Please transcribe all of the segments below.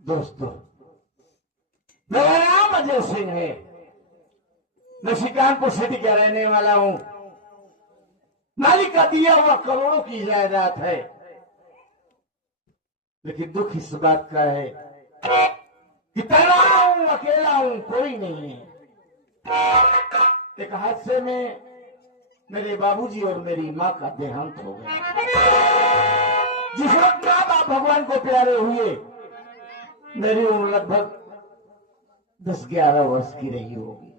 दोस्तों, मेरा नाम अजय सिंह है। मैं शिकारपुर सिटी का रहने वाला हूं। मालिक का दिया हुआ करोड़ों की जायदाद है, लेकिन दुख इस बात का है कि तन्हा हूं, अकेला हूं, कोई नहीं है। एक हादसे में मेरे बाबूजी और मेरी मां का देहांत हो गया। जिस वक्त मां बाप भगवान को प्यारे हुए, मेरी उम्र लगभग 10-11 वर्ष की रही होगी।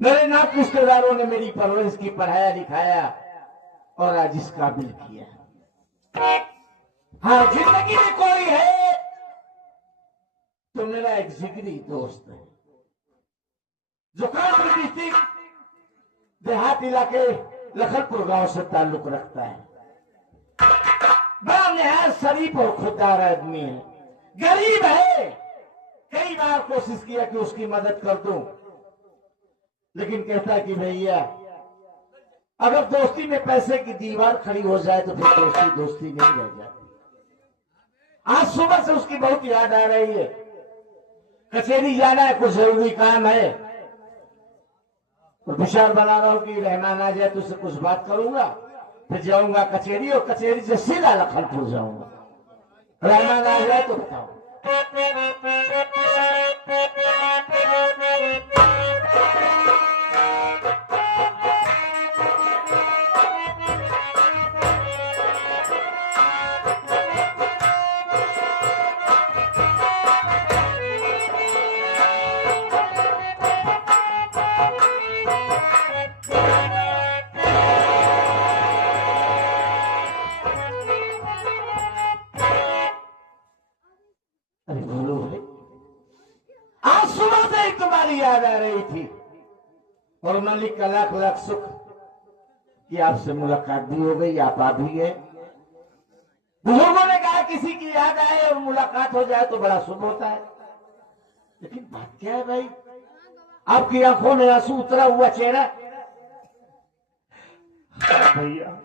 मेरे नात रिश्तेदारों ने मेरी परवरिश की, पढ़ाया लिखाया और आज इस काबिल किया। हाँ, जिंदगी में कोई है तो मेरा एक जिगरी दोस्त है जो कानपुर डिस्ट्रिक्ट देहात इलाके लखनपुर गांव से ताल्लुक रखता है। बड़ा निहायत शरीफ और खुददार आदमी है। गरीब है। कई बार कोशिश किया कि उसकी मदद कर दूं, लेकिन कहता है कि भैया, अगर दोस्ती में पैसे की दीवार खड़ी हो जाए तो फिर दोस्ती दोस्ती नहीं रह जाती। आज सुबह से उसकी बहुत याद आ रही है। कचहरी जाना है, कुछ जरूरी काम है, और विचार बना रहा हूं कि रहमान आ जाए तो उससे कुछ बात करूंगा, फिर जाऊंगा कचहरी और कचहरी से सीधा लखनपुर जाऊंगा। रहमान आ जाए तो बताओ। अरे बोलो भाई, आज सुबह से ही तुम्हारी याद आ रही थी, और मालिक का लाख लाख सुख कि आपसे मुलाकात भी हो गई, आप आ भी गए। बुजुर्गों ने कहा किसी की याद आए और मुलाकात हो जाए तो बड़ा शुभ होता है, लेकिन बात क्या है भाई, आपकी आंखों में आंसू उतरा हुआ चेहरा। भैया,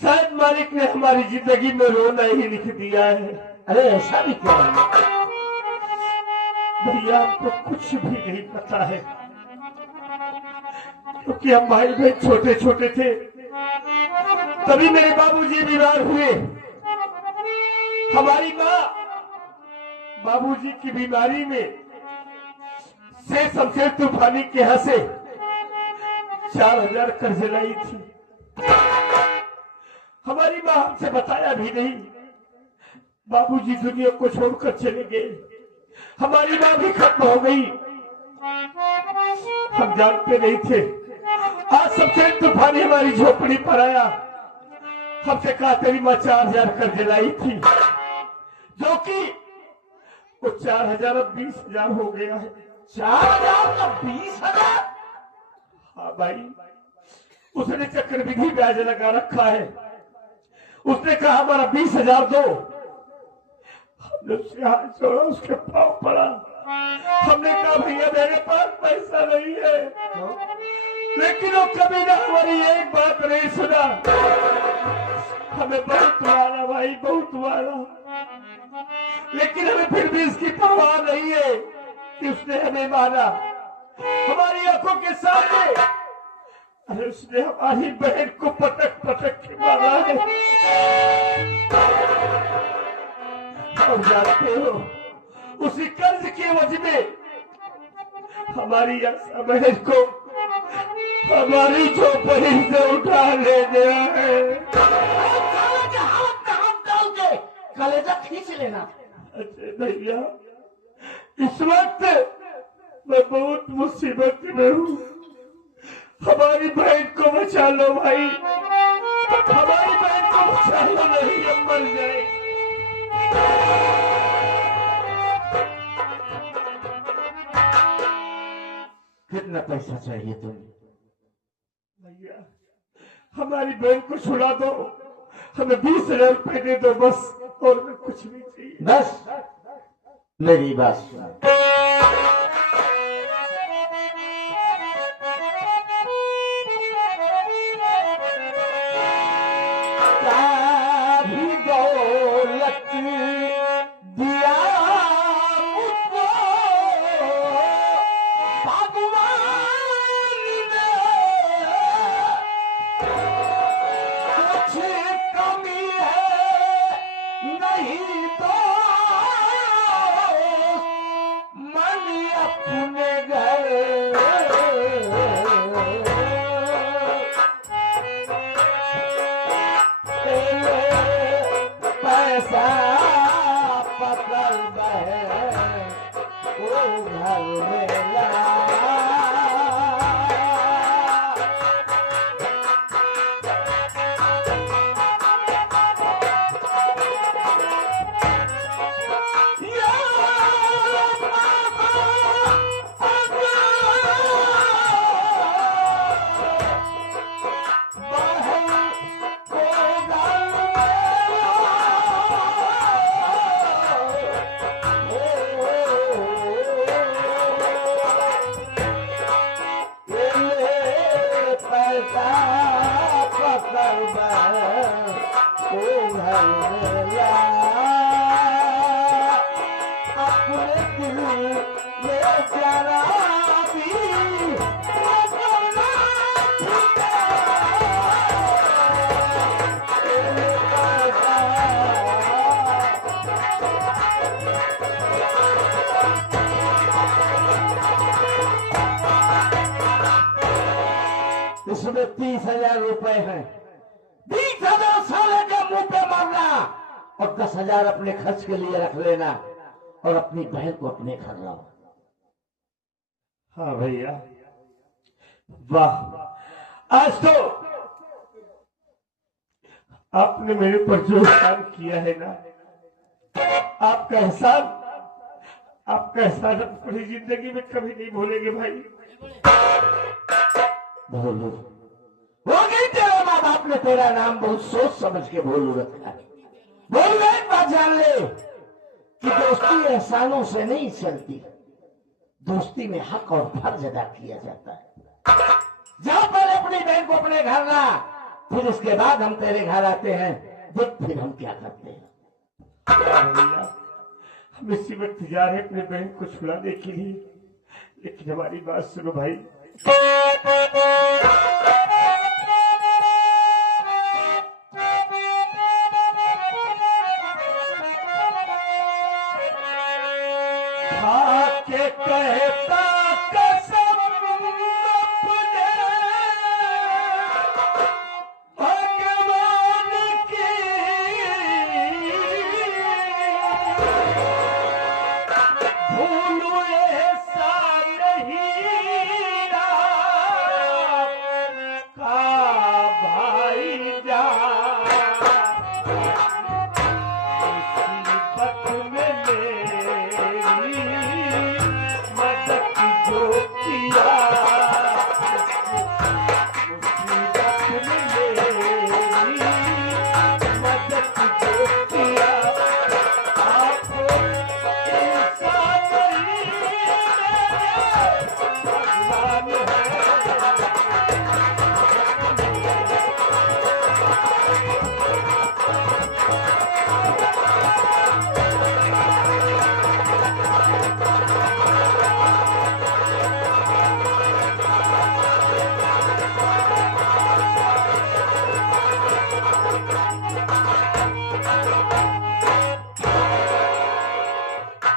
शायद मालिक ने हमारी जिंदगी में रोना ही लिख दिया है। अरे ऐसा भी क्या है भैया, हमको कुछ भी नहीं पता है, क्योंकि हम भाई भाई छोटे छोटे थे, तभी मेरे बाबूजी बीमार हुए। हमारी माँ बाबूजी की बीमारी में से शमशेर तूफानी के यहाँ से 4000 कर्ज लाई थी। हमारी माँ हमसे बताया भी नहीं, बाबूजी दुनिया को छोड़कर चले गए। हमारी माँ भी खत्म हो गई, हम जानते नहीं थे। आज शमशेर तूफानी हमारी झोपड़ी पर आया, हमसे कहा तेरी माँ 4000 कर्ज लाई थी, जो कि वो 4000 अब 20,000 हो गया है। 4000 का 20,000? हाँ भाई, उसने चक्रवृद्धि ब्याज लगा रखा है। उसने कहा हमारा 20,000 दो। हमने उसके हाथ जोड़ा, उसके पांव पड़ा। हमने कहा भैया मेरे पास पैसा नहीं है, लेकिन वो कभी ना हमारी एक बात नहीं सुना। हमें बहुत मारा भाई, बहुत मारा, लेकिन हमें फिर भी इसकी परवाह नहीं है कि उसने हमें मारा। हमारी आंखों के सामने अरे उसने हमारी बहन को पटक पटक के मारा है। और जानते हो, उसी कर्ज के वजह में हमारी बहन को हमारी झोपड़ी से उठा ले गया है। कलेजा खींच लेना। अच्छा भैया, इस वक्त मैं बहुत मुसीबत में हूँ, हमारी बहन को बचा लो भाई, हमारी बहन को बचा लो, नहीं हम मर जाए। कितना पैसा चाहिए तुम्हें? भैया, हमारी बहन को छुड़ा दो, हमें 20,000 रुपए दे दो बस, और मैं कुछ नहीं चाहिए। बस मेरी बात सुनो। को घर में ला, अपने दिल में जरा भी इसमें 30,000 रुपए हैं। 20,000 साले के मुंह पे मारना और 10,000 अपने खर्च के लिए रख लेना और अपनी बहन को अपने घर लाओ। हाँ भैया, वाह, आज तो आपने मेरे पर जो काम किया है ना, आपका एहसान हम पूरी जिंदगी में कभी नहीं भूलेंगे भाई। भोलू हो गई, तेरे माँ बाप ने तेरा नाम बहुत सोच समझ के भोलू रखा है। भोलू एक बात जान ले कि दोस्ती एहसानों से नहीं चलती, दोस्ती में हक और फर्ज अदा किया जाता है। जाओ पहले अपनी बहन को अपने घर ला, फिर इसके बाद हम तेरे घर आते हैं, देख फिर हम क्या करते हैं। भैया, हम इसी वक्त जा रहे हैं अपने बहन को छुड़ाने के लिए, लेकिन हमारी बात सुनो भाई। के कहता कसम अपने भगवान की, भूलू ऐसा नहीं आपका भाई जान, मुसीबत में मेरी मदद जो किया, मुसीबत में मेरी मदद जो किया, आपको इंसान नहीं भगवान है।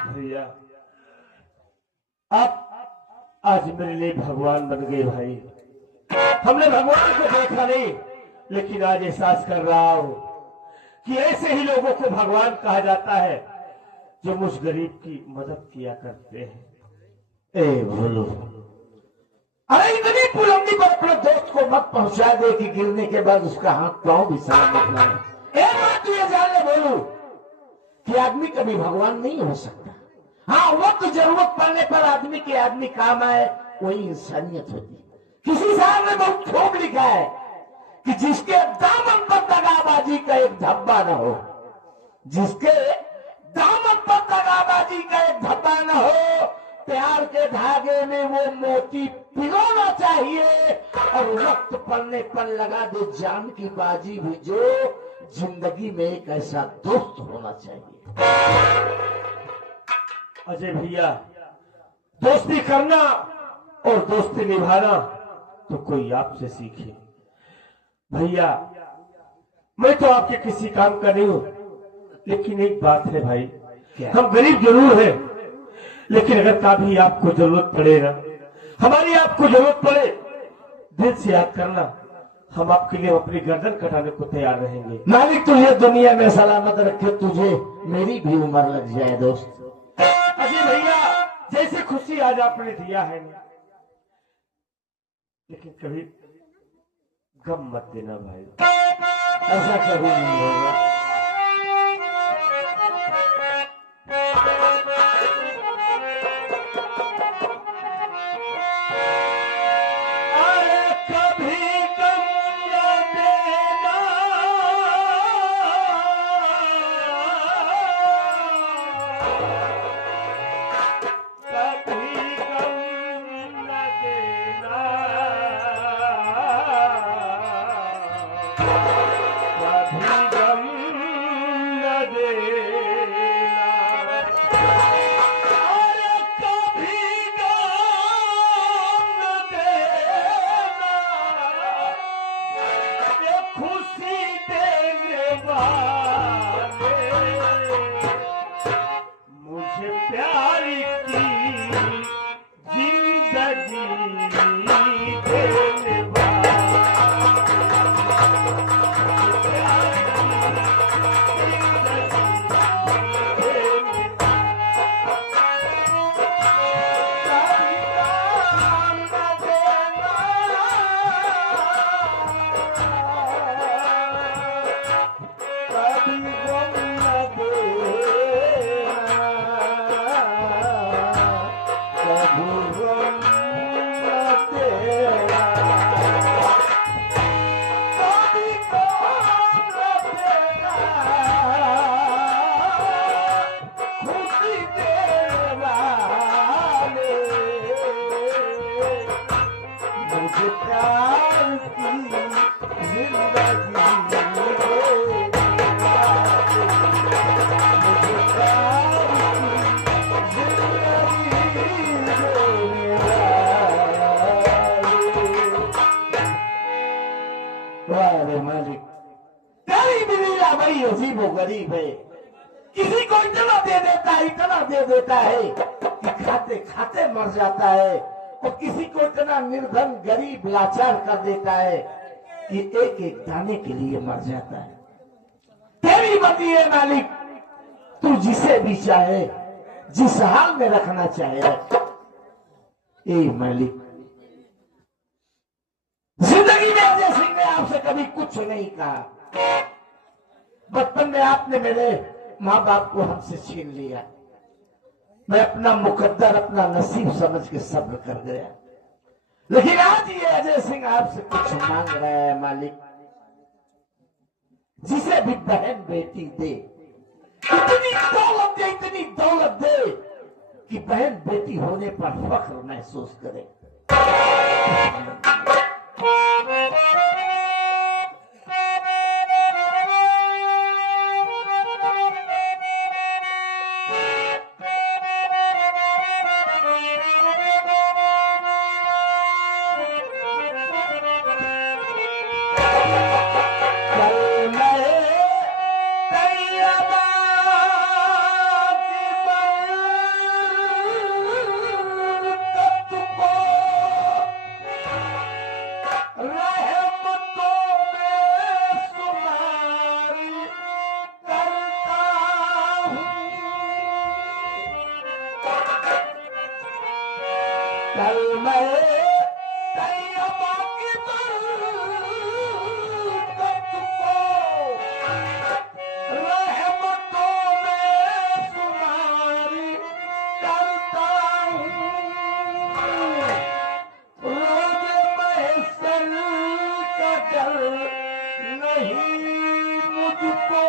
भैया, आप आज मेरे लिए भगवान बन गए भाई। हमने भगवान को देखा नहीं, लेकिन आज एहसास कर रहा हूं कि ऐसे ही लोगों को भगवान कहा जाता है जो मुझ गरीब की मदद किया करते हैं। ए भोलू, अरे इतनी बुलंदी पर अपने दोस्त को मत पहुंचा दे कि गिरने के बाद उसका हाथ पांव भी सलामत ना हो। एक बात ये जान ले भोलू कि आदमी कभी भगवान नहीं हो सकता। हाँ, वक्त जरूरत पड़ने पर आदमी के आदमी काम आए, वही इंसानियत होती है। किसी साहब ने बहुत खूब लिखा है कि जिसके दामन पर दगाबाजी का एक धब्बा न हो, जिसके दामन पर दगाबाजी का एक धब्बा न हो, प्यार के धागे में वो मोती पिरोना चाहिए और वक्त पड़ने पर लगा दे जान की बाजी भी, जो जिंदगी में एक ऐसा दोस्त होना चाहिए। अजय भैया, दोस्ती करना और दोस्ती निभाना तो कोई आपसे सीखे। भैया, मैं तो आपके किसी काम का नहीं हूं, लेकिन एक बात है भाई, हम गरीब जरूर हैं, लेकिन अगर कभी आपको जरूरत पड़े ना, हमारी आपको जरूरत पड़े, दिल से याद करना, हम आपके लिए अपनी गर्दन कटाने को तैयार रहेंगे। मालिक तुझे दुनिया में सलामत रखे, तुझे मेरी भी उम्र लग जाए दोस्त। अजय भैया, जैसे खुशी आज आपने दिया है, लेकिन कभी गम मत देना भाई। ऐसा कभी नहीं होगा। कभी गम की जिंदगी वाह मालिक, गरीब दुनिया बड़ी अजीब व गरीब है। किसी को इतना दे देता है, इतना दे देता है कि खाते खाते मर जाता है, और किसी को इतना निर्धन गरीब लाचार कर देता है कि एक एक दाने के लिए मर जाता है। तेरी मर्जी है मालिक, तू जिसे भी चाहे जिस हाल में रखना चाहे। ए मालिक, जिंदगी में अजय सिंह ने आपसे कभी कुछ नहीं कहा। बचपन में आपने मेरे माँ बाप को हमसे छीन लिया। मैं अपना मुकद्दर, अपना नसीब समझ के सब्र कर गया। लेकिन आज ये अजय सिंह आपसे कुछ मांग रहा है मालिक। जिसे भी बहन बेटी दे, इतनी दौलत दे कि बहन बेटी होने पर फख्र महसूस करे। कल मैं तैयबा की बरकत को रहमतों में शुमारी करता हूँ। रोज़ महशर का डर नहीं मुझको।